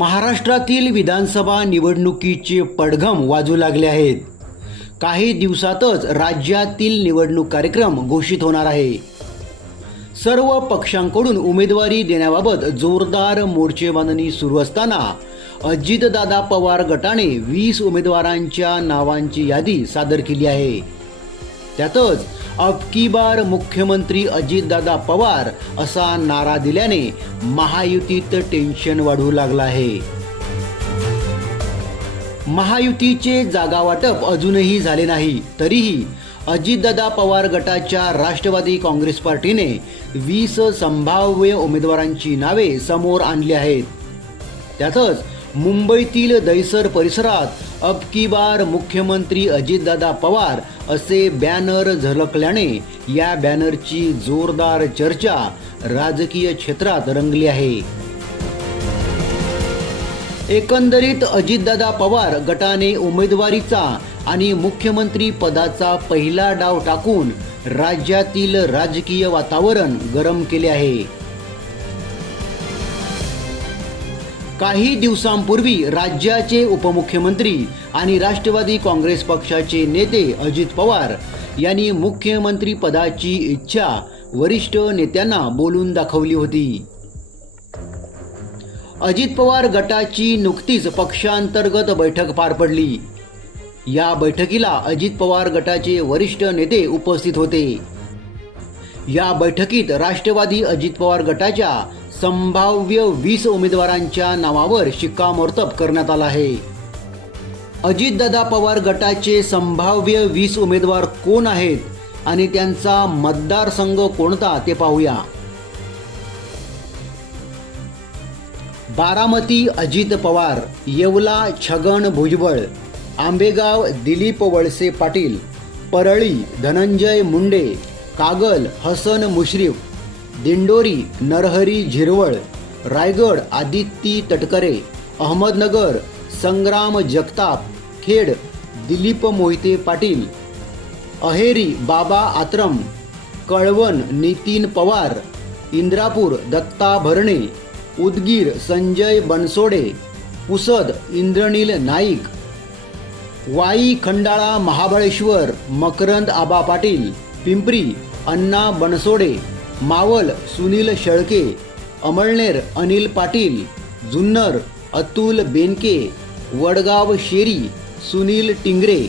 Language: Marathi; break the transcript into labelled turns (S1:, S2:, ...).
S1: महाराष्ट्रातील विधानसभा निवडणुकीचे पडघम वाजू लागले आहेत. काही दिवसातच राज्यातील निवडणूक कार्यक्रम घोषित होणार आहे. सर्व पक्षांकडून उमेदवारी देण्याबाबत जोरदार मोर्चेबांधणी सुरू असताना अजितदादा पवार गटाने वीस उमेदवारांच्या नावांची यादी सादर केली आहे. त्यातच अबकी बार मुख्यमंत्री अजितदादा पवार असा नारा दिल्याने महायुतीत टेन्शन वाढू लागलं आहे. महायुतीचे जागा वाटप अजूनही झाले नाही तरीही अजितदादा पवार गटाच्या राष्ट्रवादी काँग्रेस पार्टीने वीस संभाव्य उमेदवारांची नावे समोर आणली आहेत. त्यातच मुंबईतील दैसर परिसरात अब की बार मुख्यमंत्री अजितदादा पवार असे बॅनर झलकल्याने या बॅनरची जोरदार चर्चा राजकीय क्षेत्रात रंगली आहे. एकंदरीत अजितदादा पवार गटाने उमेदवारीचा आणि मुख्यमंत्री पदाचा पहिला डाव टाकून राज्यातील राजकीय वातावरण गरम केले आहे. काही दिवसांपूर्वी राज्याचे उपमुख्यमंत्री आणि राष्ट्रवादी काँग्रेस पक्षाचे नेते अजित पवार यांनी मुख्यमंत्री पदाची इच्छा वरिष्ठ नेत्यांना बोलून दाखवली होती. अजित पवार गटाची नुकतीच पक्षांतर्गत बैठक पार पडली. या बैठकीला अजित पवार गटाचे वरिष्ठ नेते उपस्थित होते. या बैठकीत राष्ट्रवादी अजित पवार गटाच्या संभाव्य वीस उमेदवारांच्या नावावर शिक्कामोर्तब करण्यात आला आहे. अजितदादा पवार गटाचे संभाव्य वीस उमेदवार कोण आहेत आणि त्यांचा मतदारसंघ कोणता ते पाहूया. बारामती अजित पवार येवला छगन भुजबळ आंबेगाव दिलीप वळसे पाटील परळी धनंजय मुंडे कागल हसन मुश्रीफ दिंडोरी नरहरी झिरवळ रायगड आदित्य तटकरे अहमदनगर संग्राम जगताप खेड दिलीप मोहिते पाटील अहेरी बाबा आत्रम कळवण नितीन पवार इंद्रापूर दत्ता भरणे उदगीर संजय बनसोडे पुसद इंद्रनील नाईक वाई खंडाळा महाबळेश्वर मकरंद आबा पाटील पिंपरी अण्णा बनसोडे मावल सुनील शेळके अमळनेर अनिल पाटील जुन्नर अतुल बेनके वडगाव शेरी सुनील टिंगरे.